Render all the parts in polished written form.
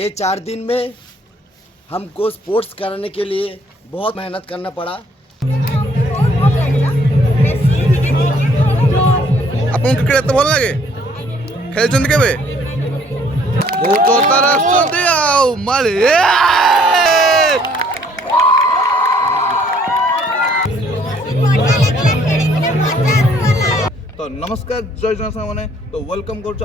ये 4 दिन में हमको स्पोर्ट्स कराने के लिए बहुत मेहनत करना पड़ा। आपको क्रिकेट एत भल लगे खेल केबे बहुत जोरदार आसुचंदी आउ माली तो नमस्कार जय जन मैंने तो वेलकम करुँ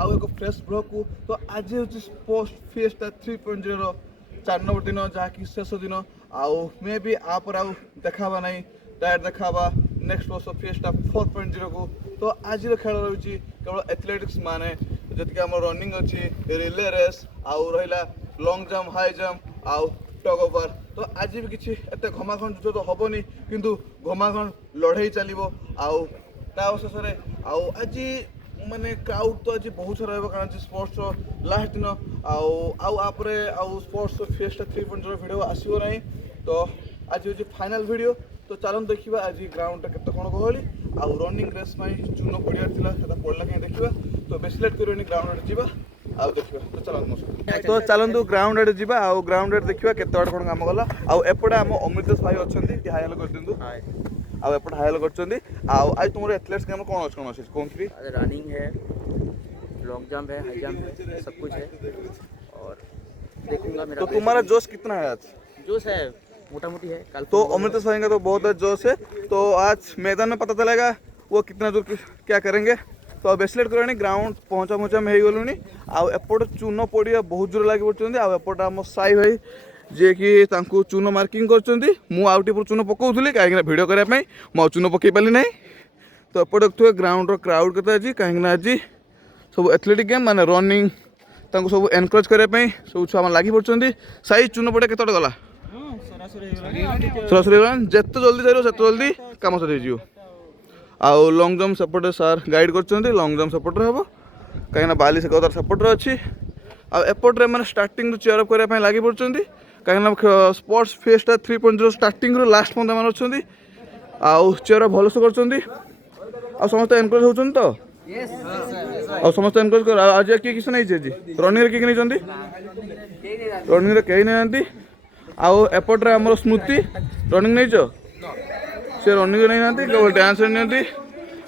आउ एक फ्रेश ब्लॉग को। तो आज हूँ स्पोर्ट्स फिएस्टा 3.0 4 नंबर दिन जहाँकि शेष दिन आउ मे भी आप देखा ना टायर देखा नेक्स्ट वर्ष फिएस्टा 4.0 को। तो आज खेल रही केवल एथलेटिक्स माने जी आम रनिंग अच्छी रिले रेस आउ रहा लंग जंप हाई जंप आउ टग ओवर। तो आज भी किसी एत घमाघण युद्ध तो हेनी किंतु घमाघण लड़े चलो आउ शेष आज माने क्राउड तो आज बहुत सारा कारण स्पोर्ट्स लास्ट दिन आउे आउ स्पोर्ट्स फिएस्टा 3.0 वीडियो आसो ना। तो आज हूँ फाइनल वीडियो। तो चलन देखा आज ग्राउंड केत कौन गहली आउ रनिंग रेस चून पड़ार पड़ा कहीं देखा। तो बेस लेट कर ग्राउंड जा आउ देखा। तो चलते तो चलतु ग्राउंड आड़े जा आउ ग्राउंड आड़े देखा केत आड़े कौन काम गला आउपटे आम अमृतेश भाई अच्छा हाई हेलो कर दिंतु आउपटे हाई हेलो कर आज तुम एथलेट्स गेम कौन अच्छे कौन थी रनिंग है लॉन्ग जंप है हाई जंप है सब कुछ है और देखूंगा मेरा। तो तुम्हारा जोश कितना है आज? जोश है मोटा मोटी है कल तो अमृतेश भाई का तो बहुत जोश है। तो आज मैदान में पता चलेगा वो कितना दूर क्या करेंगे। तो बेसलेट कर ग्राउंड पहुँचा में हो गलुनी आउपटे चून पड़ा बहुत जोर लगे पड़ते आउपटे आम साई भाई जी कि चून मार्किंग कर चून पकाऊली कहीं भिड करने मुझे चून पकई पारि ना। तो एपटे देखिए ग्राउंड क्राउड के आज कहीं आज सब एथलेटिक गेम माने रनिंग सब एनकरेज करने सब छुआ लगी पड़ते साई चून पड़े केत गला सरासरी जिते जल्दी चाहिए से जल्दी कम सर आउ लंग जंप सेपटे सार गाइड कर लंग जंप सेपटे हम कहीं बाली से कदार सेपटे अच्छी आउपटे मैंने स्टार्टिंग चेयर अप करने लगी पड़ते कहीं स्पोर्ट्स फिएस्टा 3.0 स्टार्टिंग लास्ट पर्यटन मैंने अच्छा आउ चेयर अप भलसे कर समस्त एनकरेज होती तो आ समस्त एनकरेज कर आज किए किसी नहीं आज रनिंग किए नहीं रनिंग कहीं नहीं आउ एपटे आम स्मृति रनिंग नहीं से रनिंग नहीं ना केवल डांस नहीं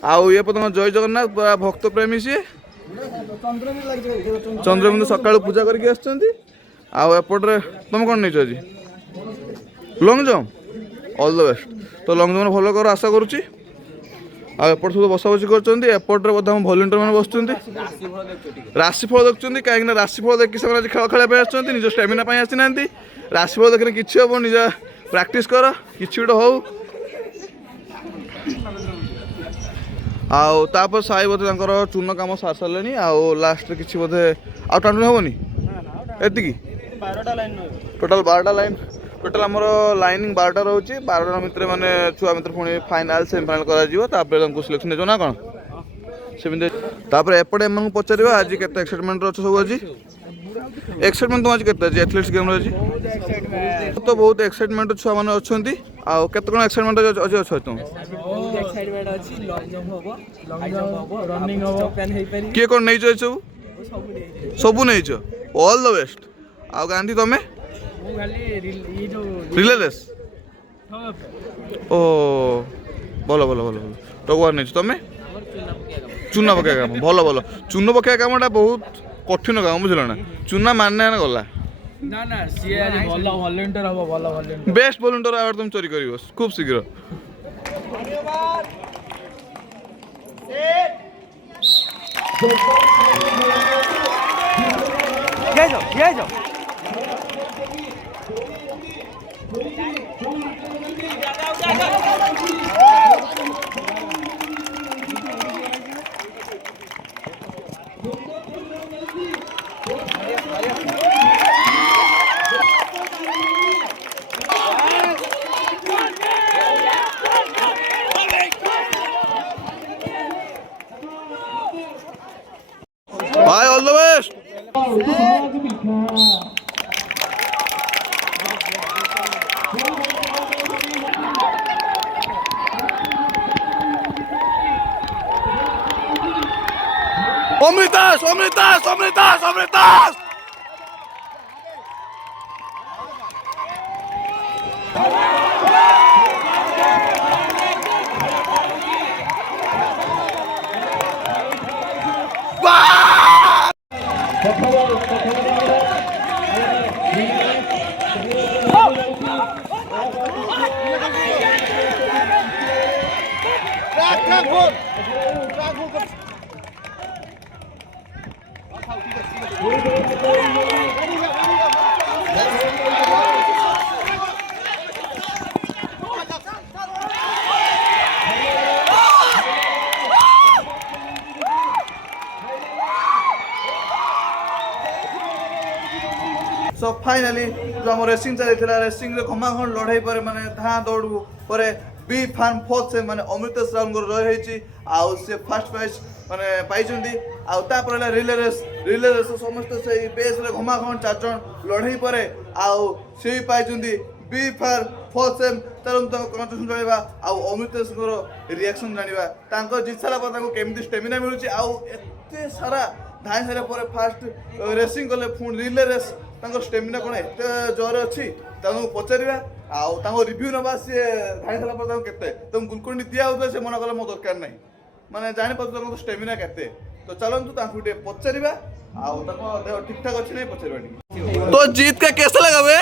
आउ ये तुम जय जगन्नाथ पूरा भक्त प्रेमी सी चंद्रबिंदु सकाळु पूजा करके आउपटे तुम कौन नहीं आज lung jump all the best. तो लंग जंप भल कर आशा करुँची आउपटे सब बसा बसी करपटे बोध हम भलेंटियर मैंने बसुँच राशिफल देखुं कहीं राशिफल देखिए से खेल खेल आस निज स्टामिना आसी ना राशिफल देखने किसी हम निज प्रैक्टिस कर कि हो आउे साई बोधे चून कम सार सारे आउ लास्ट किसी बोधे आउ टाणुन हेनी एति टोटाल 12टा लाइन टोटाल आमर लाइनिंग 12टा रोचे 12 भितर माने छुआ मित्र पुणी फाइनाल सेमीफाइनाल कर सिलेक्शन हो ना कौन सेमती एपटे एम पचार आज के एक्साइटमेंट अच्छे सब आज एक्साइटमेंट तुम आज के एथलेटिक्स गेम आज तो बहुत एक्साइटमेंट छुआ मैंने अच्छा आते कौन एक्साइटमेंट अच्छे अच्छे तुम किए कौन नहीं सब सब नहीं ऑल द बेस्ट आउ गांधी तुम्हें रिले रेस ओ भल भल भल भल टगुआर नहीं तुम्हें चूना पकाया काम भल भल चून पकाया कामटा बहुत कठिन काम बुझल ना चूना मानने गला ना ना सी आज भल वॉलंटियर हो भल वॉलंटियर बेस्ट वॉलंटियर अवार्ड तुम चोरी करियो खूब शीघ्र। ये जाओ Bye, all the best. Omnitas! So finally जो आम रेसिंग चली रेसिंग घमाघम लड़ाई पर माने धाँ दौड़ पर बी फार्म फोर्थ से माने अमृतेश राउल रही आउ से फर्स्ट प्राइज माने पाई आउपर रिले रेस समस्त से बेस रे घमाघम 4 जन लड़ाई पर आउ से पाई बी फार्म फोर्थ से चलते कन्वर्सेशन जाना आउ अमृतेश रिएक्शन जाना जित सारा पर केमती स्टेमिना मिलूँ आउ एत सारा धाई सारा पर फास्ट रेसिंग कले पुणी रिले रेस स्टेमिना कौन एत जोर अच्छी पचारा आउ रिव्यू नवा सी धाई सारा पर केते तुम ग्लुकोन दिया होता से मन कला मो दरकार नहीं माने जानी पार्छ स्टेमिना केते तो चलतु टे पचारा आउ देह ठीक ठाक अच्छी नहीं पचार तो जीत का कैसा लगा बे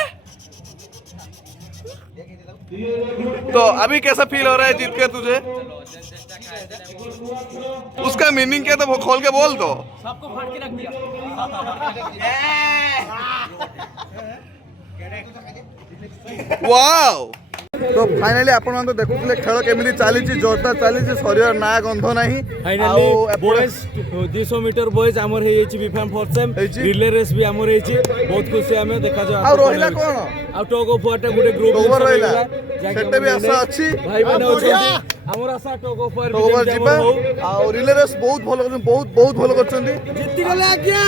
तो अभी कैसा फील हो रहा है जीत के तुझे उसका मीनिंग क्या था वो खोल के बोल दो सबको फाड़ के रख दिया वाओ तो फाइनली आपण तो देखुले खेल केमिति चली जोरदार चली शरीर ना गंध नहीं फाइनली बॉयज 200 मीटर बॉयज हमर हे छि बीफाम फोर्थ रिले रेस भी हमर हे छि बहुत खुशी हमें देखा जा आ रोहिला कोन आ टॉग of water Gute group over Rohilla सेटे भी आशा अछि भाई बने होछथि हमर आशा टॉग ऑफ ओवर जीवा आ रिले रेस बहुत भलो करछन्ती जित्ति गेले आज्ञा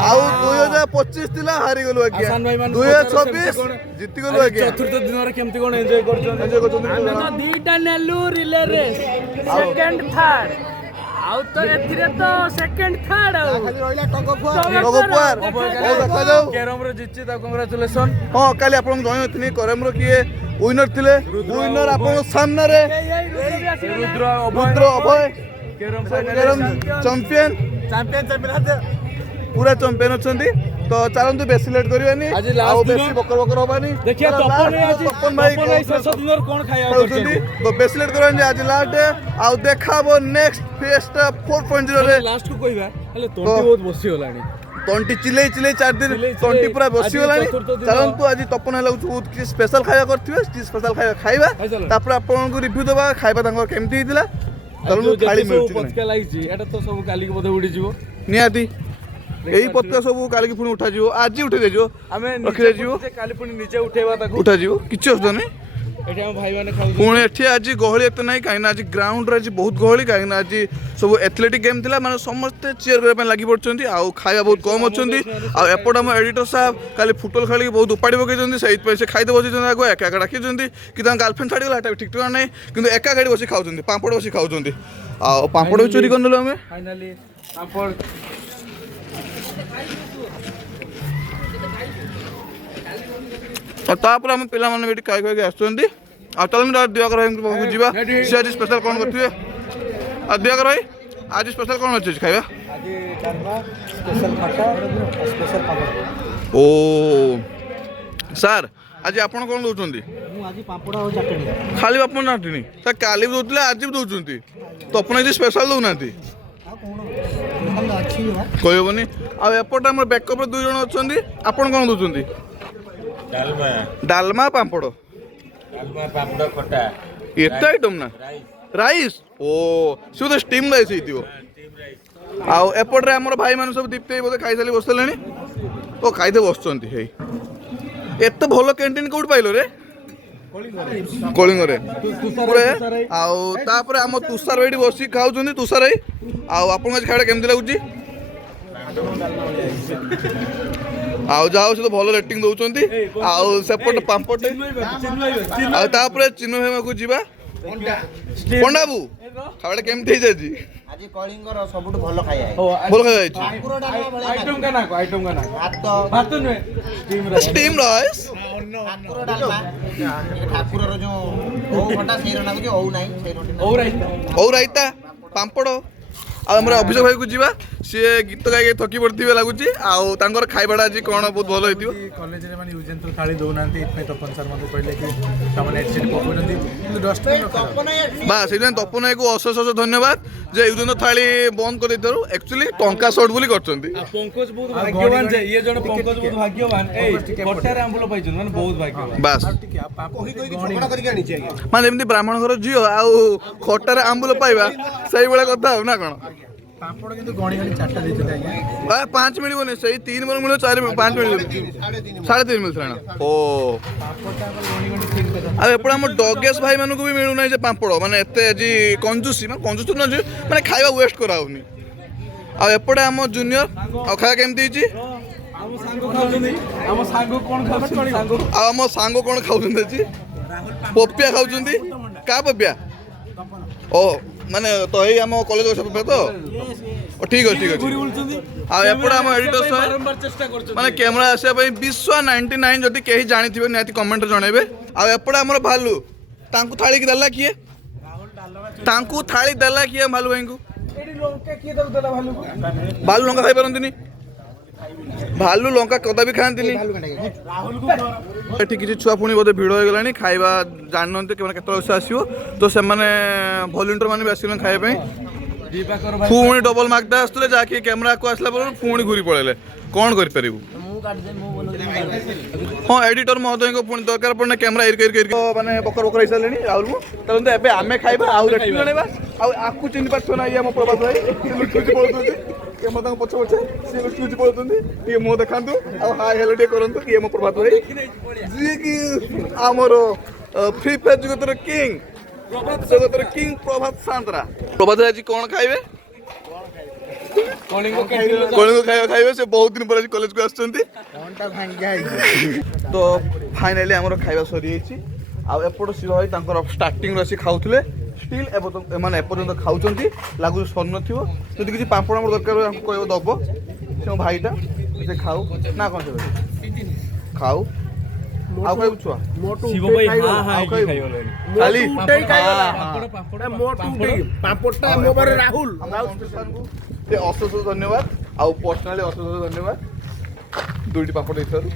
आउ 2025 थिला हारी गलो आज्ञा 2026 जित्ति गलो आज्ञा चतुर्थ दिन रे केमति कोन एन्जॉय करछन ଆମେ ତ ଦିଟା ନେଲୁ ରିଲେ ରେସ୍ ସେକେଣ୍ଡ ଥାର୍ଡ ଆଉ ତ ଏଥିରେ ତ ସେକେଣ୍ଡ ଥାର୍ଡ ଆଉ ଖାଲି ରହିଲା टॉगपुआर ओ देखा जाऊ कैरम रे जित्ति ता कांग्रेचुलेशन हां काली आपन जणैथिनी करम रो किए विनर थिले विनर आपन सामने रे रुद्र अभय कैरम चैंपियन पूरा चैंपियन अछंती तो चलंतु बेसी लेट करबानी आज लास्ट दिन बेसी बकर बकर होबानी देखिए तपन आज तपन भाई शेष दिन कोन खाया करछन तो बेसी लेट करबानी आज लास्ट डे आउ देखाबो नेक्स्ट फेस्ट 4.0 रे लास्ट को कहबा हेले तोंटी बहुत बसी होलानी तंटी चिले 4 दिन तंटी पूरा बसी होलानी चलंतु आज तपन हेला बहुत कि स्पेशल खाया करथिबे स्पेशल खाइबा तापर आपन को रिव्यू दबा खाइबा तांको केमती हितला चलंतु थाली मिलछि पचका लागिछि एटा तो सब काली के बदे उडी जीवो नियाती यही पत्का सब काली की पुणी उठा जीवो आज उठे दे जो आमे रखि दे जीवो काली पुणी नीचे उठेबा ताको उठा जीवो किछ असदा नहीं एटा हम भाई माने खाउ पुणी एठी आज गहली एते नहीं काइना आज ग्राउंड रे आज बहुत गहली काइना आज सब एथलेटिक गेम थिला माने समस्त चीयर करे लागी पड़छंती आ खाया बहुत कम अछंती आ एपट हम एडिटर साहब काली फुटबॉल खेली बहुत उपाड़ी पकेजंती सही पे से खाइदे बसिजंती आगो एका एका डाकिजंती कि ता गर्लफ्रेंड छाडी गला एटा ठीक ठीक नहीं किंतु एका गाड़ी बसी खाउजंती पापड़ बसी खाउजंती आ पापड़ चोरी करनलो हमें फाइनली पापड़ और तापर हम पिला माने बेटी खाई खाई आसुंती आ चलन दिवाकर भाई पाखु जीवा से आज स्पेशल कौन करथिबे आ दिवाकर भाई आज स्पेशल कौन अछि खाइबा आज डालमा स्पेशल खटा स्पेशल पापड़ ओ सर आज आपण कोन दोचंती मु आज पापड़ और चटनी खाली आपण नाटिनी सर काली भी दोतले आज भी दोचंती तो आपण आज स्पेशल दोनाती आ कोन हम अच्छी है कहबनी आ एपट हमर बैकअप रे दुई जण अछंती आपण कोन दोचंती डालमा पापड़ खटा एत आइटम ना राइस ओ सो तो स्टीम राइस हेतिबो आउ एपट रे हमर भाई माने सब दीप्ति बोले खाइ साली बसलेनी ओ खाइते बसचंती हे एत भलो कैंटीन कोड पाइलो रे कलिंग रे पूरे आउ तापर हम तुषार बेटी बसी खाउचंती तुषार भाई आउ आपन आज खाइडा केमति लागुची आउ जाओ से तो भलो रेटिंग दउचंती आउ सेपट पांपट आउ तापर चिन्ह हेमा को जीवा पंडाबू खाइडा केमति हे जाजी आज कलिंगर सबुठ भलो खाया है भलो खाइ जाइची ठाकुर डालमा भले आइटम का ना भात भात नुए स्टीम राइस ठाकुर डालमा ठाकुर रो जो ओ खटा सेई रना को ओ नाही सेई रोटी और राइता और राइता पांपड़ आमर अभिषेक भाई को जीवा सी गीत गाई थकी पड़े लगुच आर खाइबाटा आज कौन बहुत भल हो कॉलेज रे माने यूज एंड थ्रो थाली दो नांती इतने तपन सर मते कहले कि तमने एडसेट पकोजंती किंतु डस्टबिन बा से तपन भाई को अशेष अशेष धन्यवाद जे यूज एंड थाली बंद कर देथारु एक्चुअली टंका शॉर्ट बोली करछंती पंकज बहुत भाग्यवान जे ये जण पंकज बहुत भाग्यवान ए खटारे आंबुल पाइछन माने बहुत भाग्यवान बस ठीक है आप कोही कोही झगड़ा करके आनी चाहिए माने एमती ब्राह्मण घर झियो आउ खटारे आंबुल पाइबा सही बेला कथा हो ना कोन पापड़ किंतु गणी गणी चारटा देते आज्ञा 5 मिलिबोनी सही 3 मन मिलो 4 5 मिलिबो 3.5 मिलथरा ओ पापड़टा गणी गणी ठीक कर आ एपड़ा हम डॉगेस भाई मानू को भी मिलु नै जे पापड़ माने एते जी कंजूसी माने कंजूस न जे माने खाइबा वेस्ट कराउनी आ एपड़ा हम जूनियर आ खाया केमती छी हम सांगो खाउछनी हम सांगो कोन खाउछनी सांगो आ हम सांगो कोन खाउछन छी पपिया खाउछंती का पपिया ओ माने तो ही हम कॉलेज को सब तो ओ ठीक है घुरी बोलछनी आ एपड़ा हम एडिटर सर बारंबार चेष्टा करछन माने कैमरा आसे भाई विश्व 99 जदि केही जानि थिबे निहाती कमेंट जणेबे आ एपड़ा हमर भालू तांकू थाली की दला किए तांकू थाली दला किए भालू भाई को एडी लंका किए दउ देला भालू को भालू लंका खाई परंतिनी भालू लंका कदा भी खांतिनी राहुल को एठी किछि छुआ पुणी बोधे भिड़ हो गलानी खाइबा जाननते के केते पैसा आसीबो तो से माने वॉलंटियर माने भी आसिलन खाइ पई दीपाकर भाई पुणी डबल मार्कदा आस्तले जाके कैमरा को आसला पर पुणी घुरी पळेले कोन करि परिबु हाँ एडिटर महोदय को पुणी दरकार पड़ने कैमरा इरक माने बकर बकर हिसाब लेनी राहुल को तलंते एबे आमे खाइबा आउ रेट जणेबा आउ आकु चिन्ह पाछो ना ये हम प्रभात भाई लुटुच बोलतुंती के मत पछ पछ से लुटुच बोलतुंती ये मो देखांतु आउ हाय हेलो डे करंतु कि ये हम प्रभात भाई जी कि हमरो फ्री फायर जगतर किंग प्रभात सांतरा प्रभात आज कौन खाइबे कलिंग कैंटीन कलिंग खाइबे से बहुत दिन पर कॉलेज को आछंती तो फाइनली हमर खाइबा सरी जाइछि आ एपट शिव भाई तांकर स्टार्टिंग रसी खाउथले स्टिल एपो माने एपर्यंत खाउचंती लागु सन्न थिवो जदि किछि पापड़ हमर दरकार हमको कहबो दबो से भाईटा से खाऊ ना कोन से खाऊ आउ खाइबु छुआ शिव भाई हां हां खाई खाइबलेनी खाली उठै खाइबला पापड़ पापड़ मोटू पापड़टा मो बारे राहुल ते अशेष धन्यवाद आउ पर्सनली अशेष धन्यवाद दुईटी पापड़ देथारु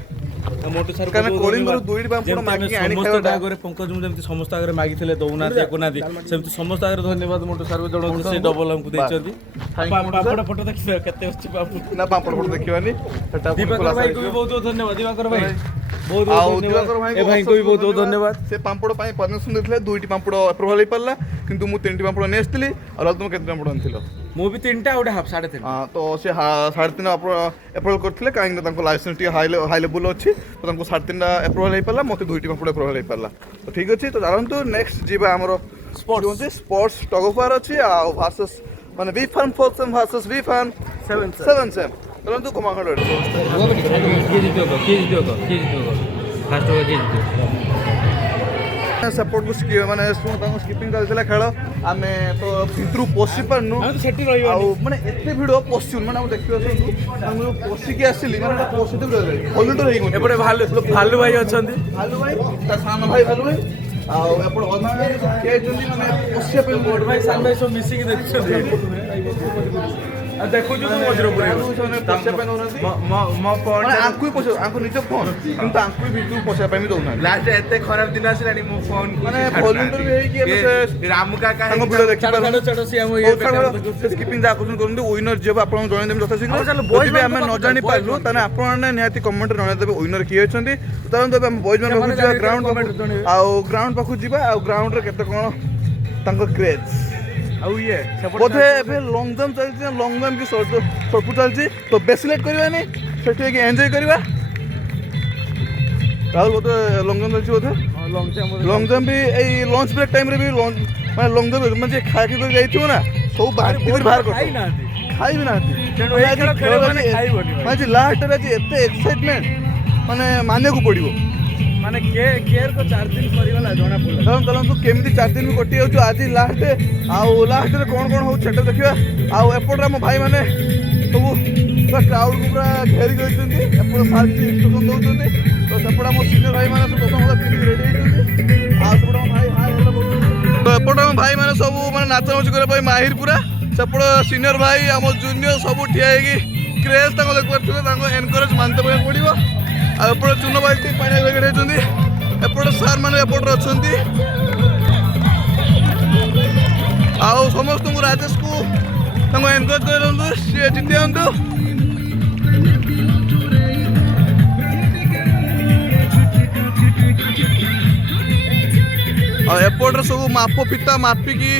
मोटू सर कारण कोलिंग रो दुईटी पापड़ मागी आनी खाइबा समस्त आगरे पंकज मु जेमति समस्त आगरे मागिथिले दउना दे कोना दे सेमति समस्त आगरे धन्यवाद मोटू सर जण से डबल हमकु देचंती पापड़ फोटो देखिबे केते अछि पापड़ ना पापड़ फोटो देखिबानी सेटा दीपाकर भाई को भी बहुत बहुत धन्यवाद दीपाकर भाई बहुत आउ बहुत दीपाकर धन्यवाद ए भाई को भी बहुत बहुत धन्यवाद से पापड़ पाई परमिशन देथले दुईटी पापड़ अप्रूवल हे पल्ला किंतु मु तीनटी पापड़ नेस्तिली और तुम केते पापड़ आनथिलो मु भी 3टा ओडे हाफ 3.5 हां तो से 3.5 अप्रूवल करथिले काहे तांको लाइसेंस टी हाई लेवल अछि तो तांको 3.5 अप्रूवल हे पल्ला मते दुईटी पापड़ अप्रूवल हे पल्ला तो ठीक अछि तो जानंतु नेक्स्ट जीवा हमरो स्पोर्ट्स टग ऑफ वार अछि आ वर्सेस माने वी फार्म फोर्सन वर्सेस वी फार्म 7 परंतु कमा खडो के जितियो फास्ट हो के जितियो सपोर्ट को माने स्किपिंग चलता खेल आम तो भितर पशि पार्नु माने एते भिड़ पशु माने देखियो पशिकी आसिली माने पशुते वॉलंटियर एपटे भालू भाई अछंती भालू भाई ता सान भाई भालू भाई आ एपटे अना के जंदी माने पशिया पे मोट भाई सान भाई सब मिसी के देखछंती आ देखु जो मजरो पुरे पशिया पे नोनती म फोन माने आंखु पशु आंखु निज फोन किंतु आंखु भितर पशिया पे दोना लास्ट एते खराब दिन आसिलानी मो फोन माने वॉलंटियर भी है कि एबे रामू काका तांको वीडियो देखि चढ़ चढ़ से हम ये स्किपिंग जा आकर्षण करते विनर जे आपण जणाई देम जथा शीघ्र जदि आमे न जानि पालु तने आपण निहाती कमेंट जणाई देबे विनर किए अछंती तरन तबे हम बॉयज मन रहु जा ग्राउंड आ ग्राउंड पाखु जिबा आ ग्राउंड रे केते कोन तांको क्रेज आउ ये बोधे एबे लॉन्ग जंप चलछि लॉन्ग जंप की शॉर्ट पुट चलछि तो बेसिलेट करबा नै सेठी के एन्जॉय करबा राहुल बोधे लॉन्ग जंप चलछि बोधे लॉन्ग जंप भी ए लंच ब्रेक टाइम रे भी माने लॉन्ग जंप माने खा के जाइथियो ना सब बाहर कर खाई भी ना तेणु ए खेल खेल माने खाइबोनी माने लास्ट रे एते एक्साइटमेंट माने माने को पड़िबो माने केयर को 4 दिन परिगला जोना पड़ला तलन तू केमिति 4 दिन में कटि होछु आज लास्ट लास्ट रे कोन हो छेट देखिबा आउ एपट रे हम भाई माने सब पूरा क्राउड को पूरा घेरी गइछन्ती एपट सार्क की इंस्ट्रक्शन दउछन्ती तो सेपट हम सीनियर भाई माने सब प्रथम पिन रेडी होइछन्ती आ सेपट हम भाई हाय हेलो तो एपट हम भाई माने सब माने नाच नाच करे भाई माहिर पूरा सेपट सीनियर भाई आम जूनियर सब ठिया क्रेज देख पारे एनकरेज मानते पड़ो आपड़ चुन भाई पानी लगे एपट सार मैंने एपट अच्छा आउ समस्त राजेश को एनकरेज कर सी जीत एपट सब माप पिता मापिकी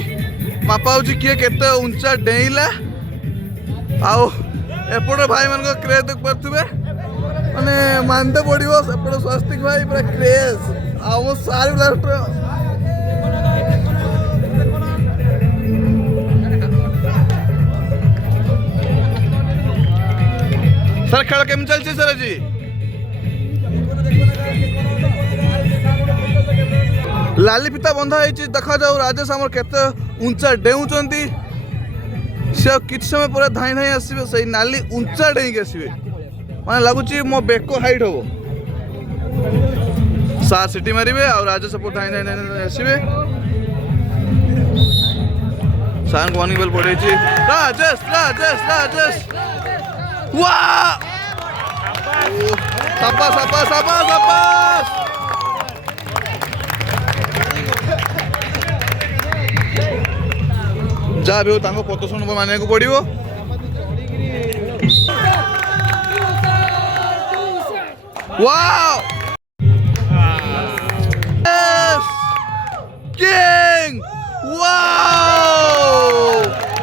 मापा किए केते उंचा डेला आउ एपट भाई मान क्रेज देख पारे माने मानते पड़ो सेपट स्वस्तिक भाई पूरा क्रेज आउ सारी लास्ट सर खेल केम चलती सर जी लाली पिता बंधा है देखा जाऊ राजेश आम केते उंचा डेउंचंती से किछ समय पर धाई धाई आसबे सही नाली उंचा डेइक आसबे माने लागुची मो बेको हाइट होबो सार सिटी मारिबे और राजेश सपोर्ट धाई धाई आसबे सार को वार्निंग बेल पड़े छी राजेश राजेश राजेश वाह शाबाश शाबाश शाबाश शाबाश जहाँ भी हो प्रदर्शन मानने को पड़ो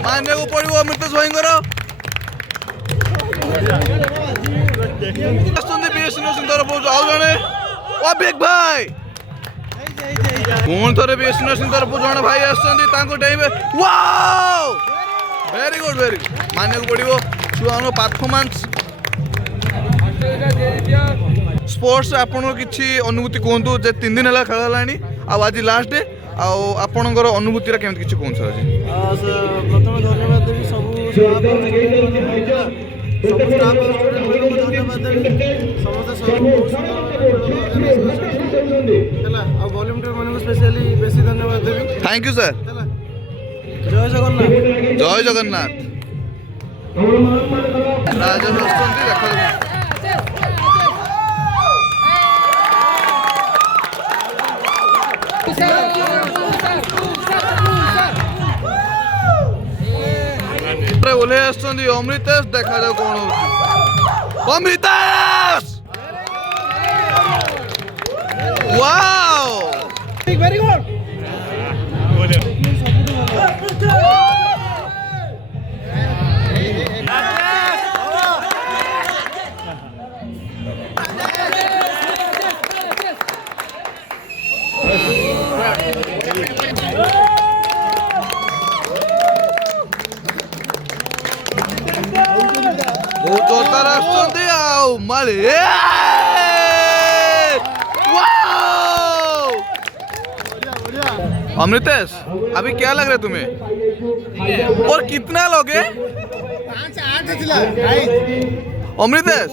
मानने को पड़ो अमृतेश भाई आउ जड़े अभिक भाई पुणी थे बीएससी नर्सिंग तरफ जड़े भाई आसमें वेरी गुड मानने को पड़ो छुआ परफॉर्मेंस स्पोर्ट्स आपन किसी अनुभूति कहतु जे 3 दिन है खेल है आज लास्ट डे आपणकर अनुभूति केमती किसी कहूँ सर प्रथम धन्यवाद देवी सब धन्यवाद देवी वॉलंटियर मान स्पेशली बेसी धन्यवाद देवी थैंक यू सर जय जगन्नाथ जय जगन्नाथ राजा ओले अमृतेश देखा जाओ कौन हो अमृतेश वाओ वेरी गुड बहुत जोरदार आसुंदी आओ माले अमृतेश अभी क्या लग रहा है तुम्हें और कितना लोगे 5-8 अमृतेश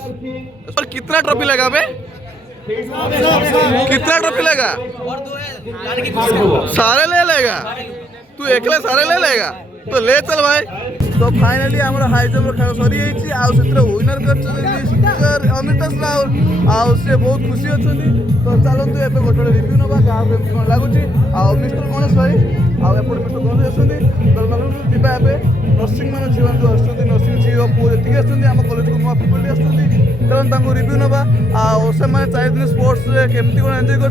और कितना ट्रॉफी लगा बे कितना ट्रॉफी लगा सारे ले लेगा तू एकला सारे ले लेगा तो ले चल भाई तो फाइनली आम हाई जंप खेल सरी विनर कर अमृतेश राहुल आउ से बहुत खुशी अच्छा तो चलते एवं गोटे रिव्यू ना क्या कौन लगुच मिस्टर गणेश भाई आउट मिस्टर गणेश आसवा नर्सिंग मान झील जो आस नर्सिंग झील पुओ जी आम कॉलेज को नुआ पिपल आसुँच रिव्यू ना से 4 दिन स्पोर्ट्स केमती कौन एंजॉय कर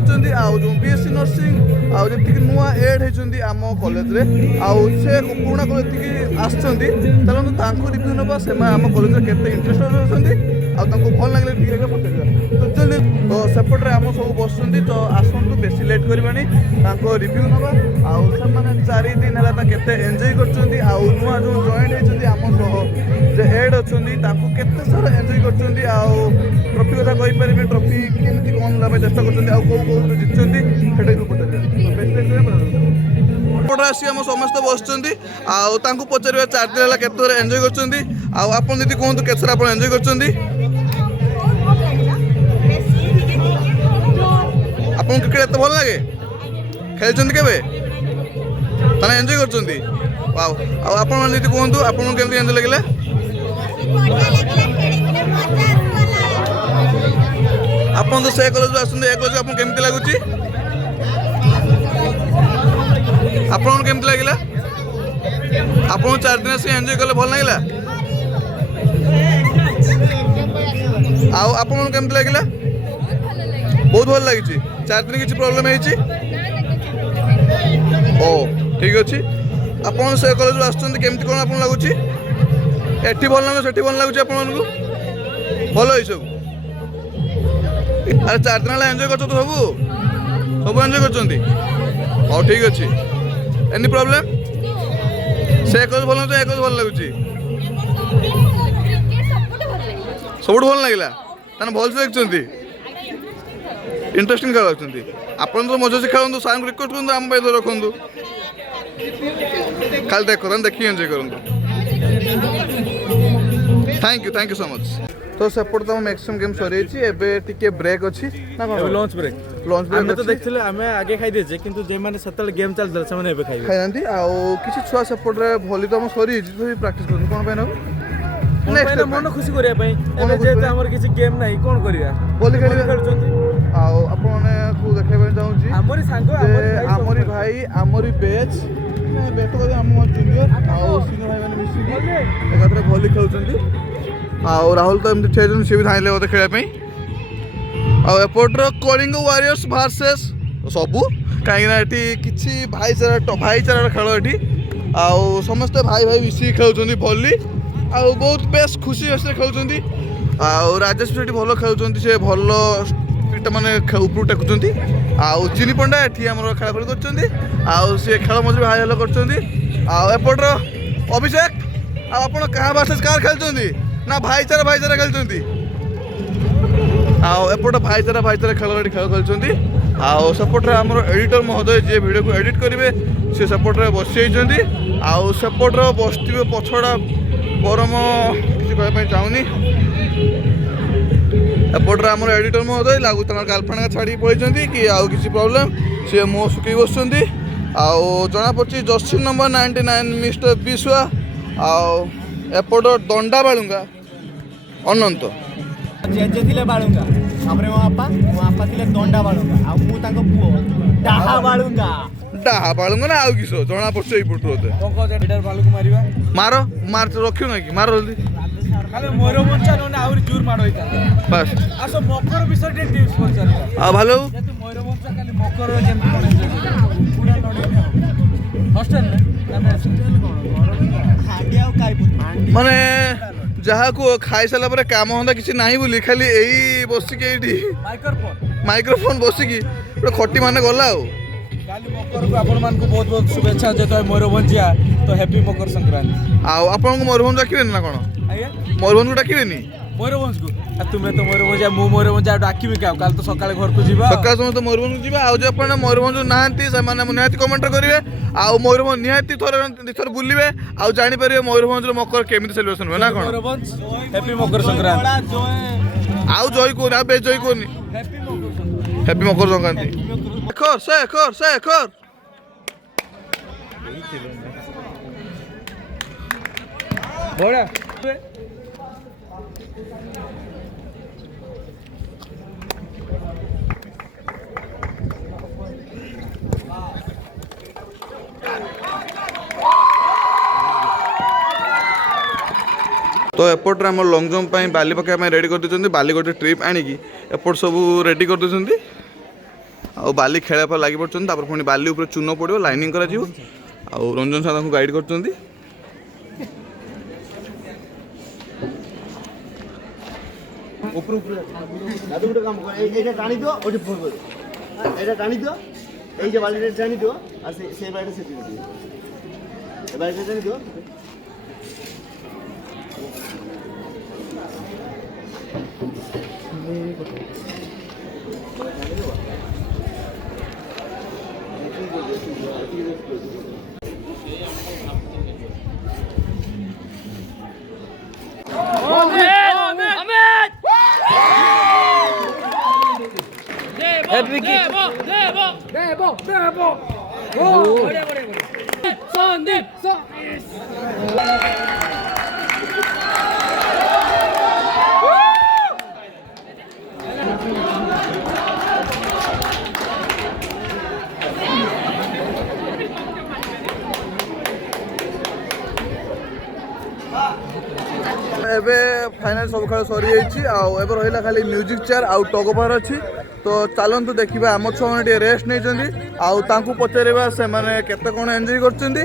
बीएससी नर्सिंग आती नुआ एड होती आम कॉलेज से पुराणा कॉलेज आसुँच चलते रिव्यू ना से आम कॉलेज के इंटरेस्टेड अच्छी भल लगे ठीक पचार तो जल्दी तो सेपटे आम सब बस तो आसतु बेसी लेट करवानी रिव्यू ना आने 4 दिन है एंजॉय कर नुआ जो जॉइन होती आम सह एड अच्छा के सारा एंजॉय कर ट्रॉफी कथा कहीपर ट्रॉफी केमती कौन लगा चेष्टा कर जीतती आम समस्त बस पचार 4 दिन है केत एंजॉय कर कहतु केत आप एंजॉय कर आपन क्रिकेट एत भल लगे खेल के एंजॉय कर वाओ आ आपण मन नीति कहंतु आपण केमति एंजॉय लागला आपण तो से कॉलेज आसुंदे ए कॉलेज आपण केमति लागुची आपण केमति लागला आपण 4 दिन से एंजॉय करले भल लागला आउ आपण केमति लागला बहुत भल लागिची 4 दिन किछि प्रॉब्लम हेछि ओ ठीक अछि आपण से कॉलेज आसुंदे केमति कोन आपण लागुची एठी भल लागो सेठी भल लागुची आपण मानकु भल होई सब अरे 4 दिन एंजॉय करछो तो सब एंजॉय करछंती ओ ठीक अछि एनी प्रॉब्लम से कॉलेज भल तो एक भल लागुची सब भल लागला ताने भल से देखछंती इंटरेस्टिंग खेल अच्छी आपन तो मजा से खेलु सार रिक्वेस्ट करूँ आम तो रखु खाली देखी एंजॉय करूँ थैंक यू सो मच तो सेपट तो मैक्सिमम गेम सरी एबे टिके ब्रेक अच्छी ना लंच ब्रेक लंच तो देखथिले हमें आगे खाई देजे किंतु जे माने सतल गेम चलदल से माने एबे खाइबे खाइनांती आ किछि छुआ सेपट रे भली तो हम सरी तो प्रैक्टिस करू कोन पे ना मन खुशी करिया पई एबे जे हमर किछि गेम नाही कोन करिया भली खेलिबे खेलचंती आओ आपने को देखाबे चाहूची हमरी सांग हमरी भाई हमरी बैच बैच तो हम जूनियर आओ सीनियर भाई माने मिसी एकत्र भली खेलचंती आओ राहुल तो एमती ठेजन से भी धाइले होते खेले पई आओ एपोर्टर कलिंग वॉरियर्स वर्सेस सबु काहे ना एठी किछि भाईचारा खेल एठी आओ समस्त भाई भाई मिसी खेलचंती भली आओ बहुत बेस खुशी से खेलचंती आओ राजेश सेठी भलो खेलचंती से भलो पिटा माने ऊपर टेकुचंती आओ चिनी पंडा एठी हमर खेला खेल करचंती आओ से खेल मजे भाई हलो करचंती आओ एपोर्टर अभिषेक आ आपण कहा वर्सेस कार खेलचंती ना भाईचारा खेलचंती आओ एपोर्ट भाईचारा खेल खेलचंती आओ सपोर्ट हमर एडिटर महोदय जे वीडियो को एडिट करिवे से सपोर्ट रे बसिଯାଇचंती आओ सपोर्ट रे बस्तिबे पछडा परम किछि कहै पय चाहुनी एपोर्ट हमर एडिटर महोदय लागु तमर गार्लफ्रेंड छाड़ी पळैचंती कि आउ किछि प्रॉब्लम से मो सुकी बसचंती आओ जना पछि जर्सी नंबर 99 मिस्टर बिस्वा आओ एपोर्ट दंडा बाळुंगा अनंत जेजे थिले बाळुंगा हमरे मो आपा थिले दंडा बाळुंगा आ मु ताको पुओ डाहा बाळुंगा ना आउ किसो जना पछि एई पुट होते कोको जे लीडर बालू को मारिबा मार रखियो ना कि मार जल्दी खाली मोरो मंचा न आउरी जोर मार होइता बस आसो मकर विषय टे टिप्स पचार आ भालो जेतु मोरो मंचा खाली मकर जेम पूरा नडी हॉस्टल ना हॉस्टल कोन हांडी आ काई माने जहा को खाई साला पर काम होंदा किछि नाही बोली खाली एई बसी के एठी माइक्रोफोन बसी की खट्टी माने गला हो काली मकर को आपण मान को बहुत बहुत शुभेच्छा जेतो मोरो मंजिया तो हैप्पी मकर संक्रांति आ आपण को मरभंज डाकिबेन ना कोन आया मरभंज डाकिबेनी मयूरभंज को तुम्हें तो मयूरभंज मु मयूरभंज डाकिबी क्या काल तो सकाळे घर को जीवा सकाळ समय तो मयूरभंज जीवा आ जे आपण मयूरभंज नाहंती से माने निहाती कमेंट करिवे आ मयूरभंज निहाती थोर बुलिवे आ जानि परिवे मयूरभंज रो मकर केमिति सेलिब्रेशन हो ना कोन मयूरभंज हैप्पी मकर संक्रांति आ जय को आ बे जय कोनी हैप्पी मकर संक्रांति शेखर बोला तो एपट आम लंग जंप बाली पकड़ रेडी कर देते बाली गोटे ट्रिप आणिकी एपट सब रेडी कर देते आ बाली खेल लगी पड़ते पुणी बाली उपर चून पड़ो लाइनिंग कर रंजन सार को गाइड कर ଏବେ ଫାଇନାଲ ସବୁ ଖେଳ ସରିଯାଇଛି ଆଉ ଏବେ ରହିଲା ଖାଲି ମ୍ୟୁଜିକ୍ ଚେୟାର ଆଉ ଟଗ ପାୱାର ଅଛି। ତ ଚାଲନ୍ତୁ ଦେଖିବା ଆମ ଛୁଆମାନେ ଟିକେ ରେଷ୍ଟ ନେଇଛନ୍ତି ଆଉ ତାଙ୍କୁ ପଚାରିବା ସେମାନେ କେତେ କ'ଣ ଏନ୍ଜୟ କରୁଛନ୍ତି।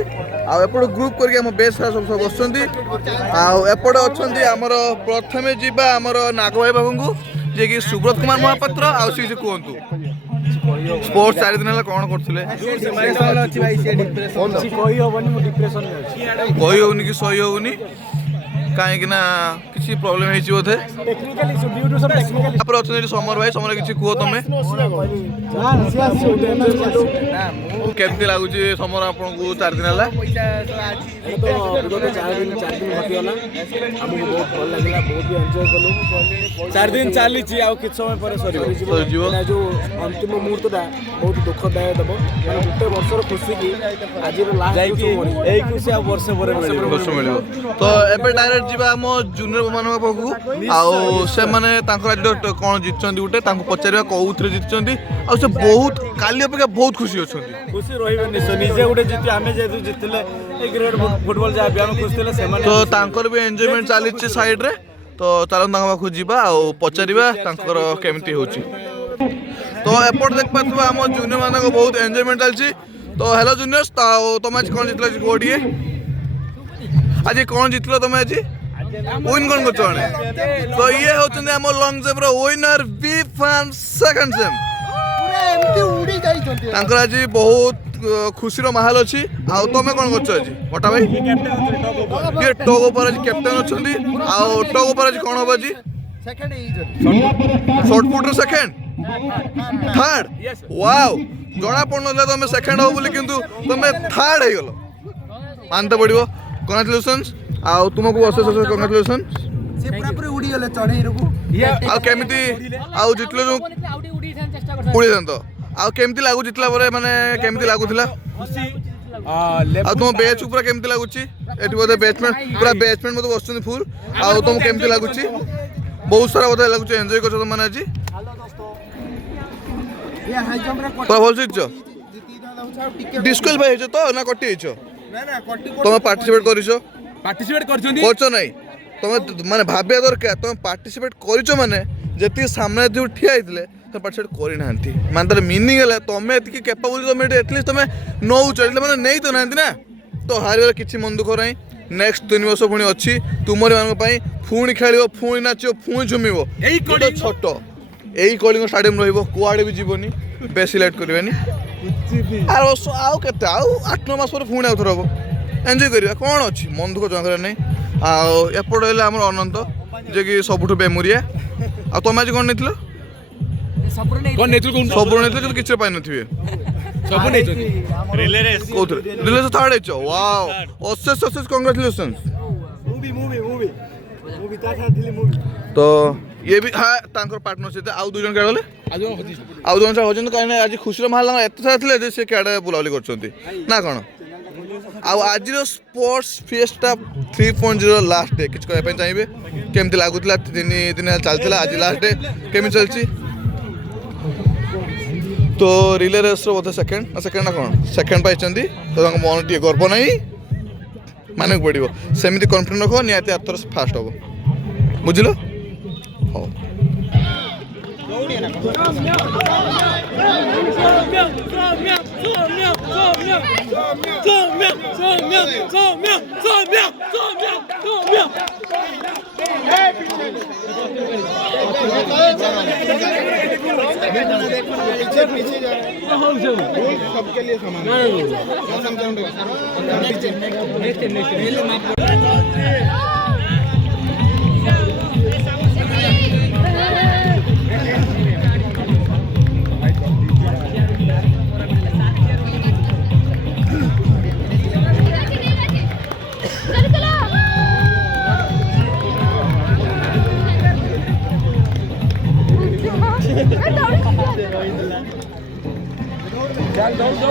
ଆଉ ଏପଟେ ଗ୍ରୁପ୍ କରିକି ଆମ ବେସ୍ ସାରା ସବୁ ବସୁଛନ୍ତି ଆଉ ଏପଟେ ଅଛନ୍ତି ଆମର ପ୍ରଥମେ ଯିବା ଆମର ନାଗ ଭାଇ ବାବୁଙ୍କୁ ଯିଏକି ସୁବ୍ରତ କୁମାର ମହାପାତ୍ର ଆଉ ସେ କିଛି କୁହନ୍ତୁ ସ୍ପୋର୍ଟସ 4 ଦିନ ହେଲା କ'ଣ କରୁଥିଲେ? କହି ହେଉନି କି ସହି ହେଉନି କାହିଁକି ନା କିଛି ପ୍ରୋବ୍ଲେମ ହେଇଛି ବୋଧେ। ତାପରେ ଅଛନ୍ତି ଏଠି ସମର ଭାଇ, ସମର କିଛି କୁହ ତମେ କେମିତି ଲାଗୁଛି ସମର ଆପଣଙ୍କୁ 4 ଦିନ ହେଲା? ବିଗତ 4 ଦିନ ଘଟିଗଲା, ଆମକୁ ବହୁତ ଭଲ ଲାଗିଲା, ବହୁତ ବି ଏନ୍ଜୟ କଲୁ। 4 ଦିନ ଚାଲିଛି ଆଉ କିଛି ସମୟ ପରେ ସରିଯିବ। ଯୋଉ ଅନ୍ତିମ ମୁହୂର୍ତ୍ତଟା ବହୁତ ଦୁଃଖଦାୟକ ଦେବ, ମାନେ ଗୋଟେ ବର୍ଷର ଖୁସି କି ଆଜିର ଲାଷ୍ଟ ଏଇ ଖୁସି ଆଉ ବର୍ଷ ପରେ ମିଳିବ। ତ ଏବେ ଡାଇରେକ୍ଟ ଯିବା ଆମ ଜୁନିୟର ମାନଙ୍କ ପାଖକୁ ଆଉ ସେମାନେ ତାଙ୍କର ଆଜି କ'ଣ ଜିତିଛନ୍ତି ଗୋଟେ ତାଙ୍କୁ ପଚାରିବା କୋଉଥିରେ ଜିତିଛନ୍ତି ଆଉ ସେ ବହୁତ କାଲି ଅପେକ୍ଷା ବହୁତ ଖୁସି ଅଛନ୍ତି। ଖୁସି ରହିବେ ନିଶ୍ଚୟ, ନିଜେ ଗୋଟେ ଜିତି ଆମେ ଯେହେତୁ ଜିତିଲେ ଏଇ କ୍ରିକେଟ ଫୁଟବଲ ଯାହା ବି ଆମେ ଖୁସି ଥିଲେ ସେମାନେ। ତ ତାଙ୍କର ବି ଏନ୍ଜୟମେଣ୍ଟ ଚାଲିଛି ସାଇଡରେ, ତ ଚାଲନ୍ତୁ ତାଙ୍କ ପାଖକୁ ଯିବା ଆଉ ପଚାରିବା ତାଙ୍କର କେମିତି ହେଉଛି। ତ ଏପଟେ ଦେଖିପାରୁଥିବା ଆମ ଜୁନିୟର ମାନଙ୍କ ବହୁତ ଏନ୍ଜୟମେଣ୍ଟ ଚାଲିଛି। ତ ହ୍ୟାଲୋ ଜୁନିୟର୍ସ, ଆଉ ତମେ ଆଜି କ'ଣ ଜିତିଲ କୁହ ଟିକେ? ଆଜି କ'ଣ ଜିତିଲ ତମେ? ଆଜି ୱିନ୍ କ'ଣ କରୁଛ ମାନେ? ତ ଇଏ ହେଉଛନ୍ତି ଆମ ଲଙ୍ଗ ଜମ୍ପର ୱିନର ବିଫାନ୍ ସେକେଣ୍ଡ ସେମ୍। ତାଙ୍କର ଆଜି ବହୁତ ଖୁସିର ମାହୋଲ ଅଛି। ଆଉ ତମେ କ'ଣ କରୁଛ ଆଜି ମୋଟା ଭାଇ? କିଏ ଟଗ୍ ଉପରେ ଆଜି କ୍ୟାପ୍ଟେନ୍ ଅଛନ୍ତି ଆଉ ଟଗ୍ ଉପରେ ଆଜି କ'ଣ ହବ ଆଜି? ସର୍ଟ ପୁଟ୍ର ସେକେଣ୍ଡ ଥାର୍ଡ? ୱାଓ, ଜଣା ପଡୁନଥିଲା ତମେ ସେକେଣ୍ଡ ହବ ବୋଲି କିନ୍ତୁ ତମେ ଥାର୍ଡ ହେଇଗଲ, ମାନତେ ପଡିବ। କଂଗ୍ରାଚୁଲେସନ୍ସ ଆଉ ତୁମକୁ ଅଶେଷ ଅଶେଷ କଂଗ୍ରାଚୁଲେସନ୍ସ। ଆଉ କେମିତି ଆଉ ଜିତିଲ ଯୋଉ ଉଡ଼ିଥାନ୍ତ ଆଉ କେମିତି ଲାଗୁ ଜିତିଲା ପରେ ମାନେ କେମିତି ଲାଗୁଥିଲା? ଆଉ ତୁମ ବେଚ୍ ଉପରେ କେମିତି ଲାଗୁଛି? ଏଠି ବୋଧେ ବ୍ୟାଟ୍ସମ୍ୟାନ୍ ପୁରା ବ୍ୟାଟ୍ସମ୍ୟାନ୍ ବୋଧେ ବସୁଛନ୍ତି ଫୁଲ୍। ଆଉ ତୁମକୁ କେମିତି ଲାଗୁଛି? ବହୁତ ସାରା ବୋଧେ ଲାଗୁଛି ଏନ୍ଜୟ କରୁଛ ତମମାନେ ଆଜି, ପୁରା ଭଲ ଜିତିଛ। ଡିସ୍କ୍ୱାଲିଫାଇ ହେଇଛ ତ ନା କଟି ହେଇଛ? ତମେ ପାର୍ଟିସିପେଟ୍ କରିଛ? କରୁଛ ନାଇଁ ତମେ ମାନେ ଭାବିବା ଦରକାର ତମେ ପାର୍ଟିସିପେଟ୍ କରିଛ ମାନେ ଯେତିକି ସାମ୍ନାରେ ଯୋଉ ଠିଆ ହେଇଥିଲେ ତମେ ପାର୍ଟିସିପେଟ୍ କରିନାହାନ୍ତି ମାନେ ତାର ମିନିଂ ହେଲା ତମେ ଏତିକି କେପାବୁଲ ତମେ ଏଟଲିଷ୍ଟ ତମେ ନଉଛ એટલે ମାନେ ନେଇ ତ ନାହାନ୍ତି ନା। ତ ହାରିବାର କିଛି ମନ ଦୁଃଖ ନାହିଁ, ନେକ୍ସଟ 3 ବର୍ଷ ପୁଣି ଅଛି ତୁମରି ମାନଙ୍କ ପାଇଁ, ପୁଣି ଖେଳିବ, ପୁଣି ନାଚିବ, ପୁଣି ଝୁମିବ। ଛୋଟ ଏଇ କଳିଙ୍ଗ ଷ୍ଟାଡିୟମ ରହିବ, କୁଆଡ଼େ ବି ଯିବନି, ବେଶୀ ଲେଟ୍ କରିବେନି। ଆଉ କେତେ ଆଉ 8-9 ମାସ ପରେ ପୁଣି ଆଉଥରେ ହବ, ଏନ୍ଜୟ କରିବା। କ'ଣ ଅଛି ମନ ଦୁଃଖ ଜଣା କରିବା ନାହିଁ। ଆଉ ଏପଟେ ହେଲେ ଆମର ଅନନ୍ତ ଯିଏକି ସବୁଠୁ ବେମୁରିଆ। ଆଉ ତମେ ଆଜି କ'ଣ ନେଇଥିଲ? ସବୁ ନେଇଥିଲେ କିନ୍ତୁ କିଛି ପାଇନଥିବେ। କୋଉଥିରେ? ରିଲେ ଥାର୍ଡ ହେଇଛ? ୱାଓ, ଅଶେଷ ଅଶେଷ କଂଗ୍ରାଚୁଲେସନ୍ସ। ତ ଇଏ ବି ହଁ ତାଙ୍କର ପାର୍ଟନର ସହିତ ଆଉ 2 ଜଣ କେଡ଼େ ଗଲେ, ଆଉ 2 ଜଣ ହଉଛନ୍ତି କାହିଁକି ଏତେ ଖୁସିର ମାହୋଲ ଏତେ ସାରା ଥିଲେ ଯେ ସେ କେଡ଼େ ବୁଲାବୁଲି କରୁଛନ୍ତି ନା କ'ଣ? ଆଉ ଆଜିର ସ୍ପୋର୍ଟସ ଫିଏଷ୍ଟା 3.0 ଲାଷ୍ଟ ଡେ କିଛି କହିବା ପାଇଁ ଚାହିଁବେ? କେମିତି ଲାଗୁଥିଲା? 3 ଦିନ ଚାଲିଥିଲା, ଆଜି ଲାଷ୍ଟ ଡେ କେମିତି ଚାଲିଛି? ତ ରିଲେ ରେସ୍ର ବୋଧେ ସେକେଣ୍ଡ ନା କ'ଣ ସେକେଣ୍ଡ ପାଇଛନ୍ତି, ତ ତାଙ୍କ ମନ ଟିକେ ଗର୍ବ ନାହିଁ ମାନିବାକୁ ପଡ଼ିବ। ସେମିତି କନଫିଡେଣ୍ଟ ରଖ, ନିହାତି ଆରଥର ଫାଷ୍ଟ ହବ, ବୁଝିଲ? ହଉ सबके लिए समान चल दौड़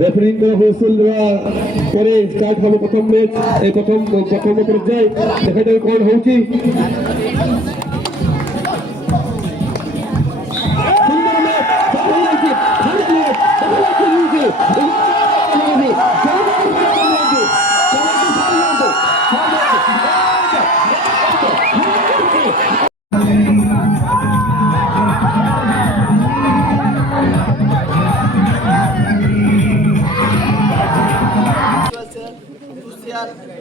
रेफरी हुइसिल पर स्टार्ट हम प्रथम मैच प्रथम पर्याय देखा कौन हो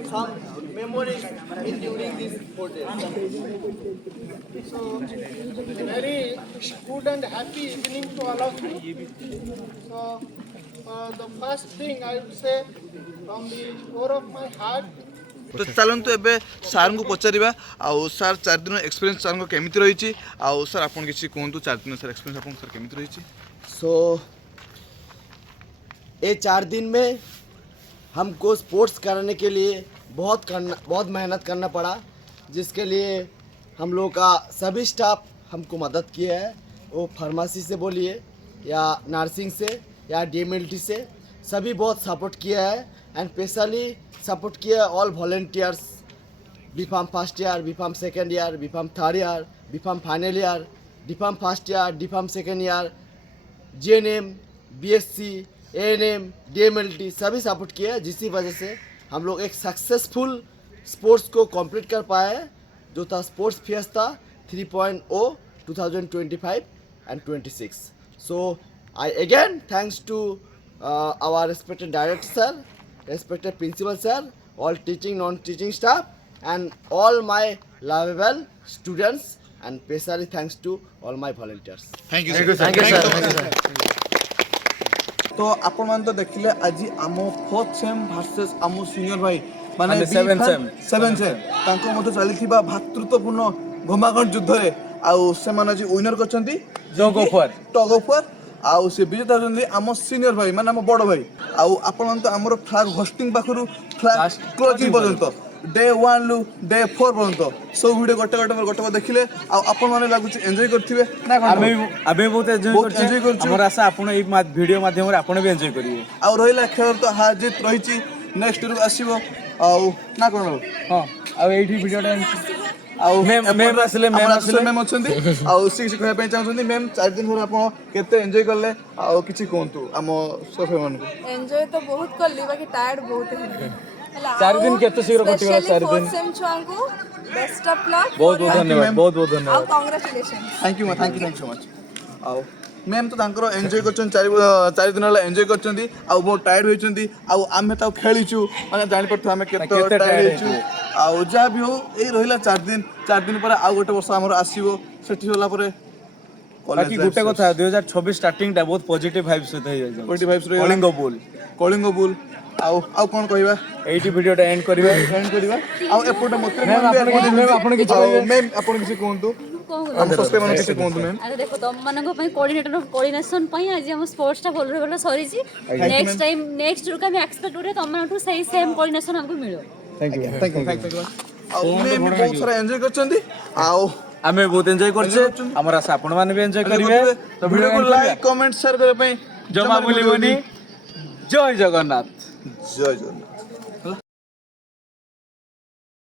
some memories in during these 4 days. So, very good and happy evening to all of you. So, the first thing I would say from the core of my heart. तो चलतु एबे सार को पचारिबा आउ सार 4 दिन एक्सपीरियंस सार को केमिति रहिछि आउ सर आपन किछि कोंतु 4 दिन सर एक्सपीरियंस आपन सर केमिति रहिछि सो ये 4 दिन में हमको स्पोर्ट्स कराने के लिए बहुत मेहनत करना पड़ा, जिसके लिए हम लोग का सभी स्टाफ हमको मदद किया है। वो फार्मेसी से बोलिए या नर्सिंग से या डीएमएलटी से, सभी बहुत सपोर्ट किया है। एंड स्पेशली सपोर्ट किया all volunteers, B Pharm first year, B Pharm second year, B Pharm third year, B Pharm final year, B Pharm first year, B Pharm second year, GNM, BSc, ANM, DMLT सभी सपोर्ट किया है, जिसकी वजह से हम लोग एक सक्सेसफुल स्पोर्ट्स को कंप्लीट कर पाए हैं, जो था sports fiesta 3.0 2025 and 26. So I again thanks to our respected director sir, respected principal sir, all teaching non-teaching staff and all my lovable students, and especially thanks to all my volunteers. Thank you sir. तो आपण मान तो देखिले आज आम 4th same versus आम senior भाई माने 7 सेम तांको मते चलीथिबा भातृत्वपूर्ण घमाघट युद्ध रे आउ से माने जी विनर करछंती टग ऑफ वार आउ से विजेता होछंती आम सीनियर भाई माने आम बड़ भाई आउ आपण मान तो हमर फ्लैग होस्टिंग पाखरु फ्लैग क्लोजिंग पर्यंत डे 1 लु डे 4 पर्यंत सो वीडियो गोटे देखिले आ आपण माने लागुची एन्जॉय करथिबे ना आबे बहुत एन्जॉय करछु हमर आशा आपण ई वीडियो माध्यम रे आपण भी एन्जॉय करिवे आ रहिला खेल तो हार जीत रहिची नेक्स्ट वीक आसीबो आ ना कोन हां आ एठी वीडियो आ मैम आसले मैम अछंती आ सिक्स कहै पे चाहछंती मैम 4 दिन होर आपण केते एन्जॉय करले आ किछि कोंतु हम सोफे मन एन्जॉय तो बहुत करली बाकी टायर्ड बहुत है 4 दिन केते शीघ्र कटिगला 4 दिन सेम छुआंको बेस्ट ऑफ लक बहुत धन्यवाद बहुत धन्यवाद congratulation thank you so much ah ma'am तो तांकर एन्जॉय करछन 4 दिन होला एन्जॉय करछंती आ बहुत टायर्ड होइछंती आ आमे ता खेलिछु माने जानि पड़थु आमे केते टायर्ड होइछु आ जा भी हो ए रहिला 4 दिन पर आ गोटे वर्ष हमर आसीबो सेठी होला परे बाकी गुटे कथा 2026 स्टार्टिंग टा बहुत पॉजिटिव वाइब्स होते है पॉजिटिव वाइब्स रे कलिंग बुल आउ कोन कहबा एठी वीडियो टा एंड करबा आउ एपोटा मते मैम आपण किछि कोंतु हम सब्सक्राइब मान किसी कोन मैम अरे देखो तुम मानको पई कोऑर्डिनेशन पई आज हम स्पोर्ट्स टा बोल रहे सॉरी जी नेक्स्ट टाइम नेक्स्ट रुका मैं एक्सपेक्ट करे तुम मानठू सही सेम कोऑर्डिनेशन हमको मिलो थैंक यू मैं बहुत सारा एंजॉय करछंदी आओ आमे बहुत एंजॉय करछे हमरा आपण माने भी एंजॉय करिवे तो वीडियो को लाइक कमेंट शेयर करे पई जमा बोलिबोनी जय जगन्नाथ जय जगन्नाथ।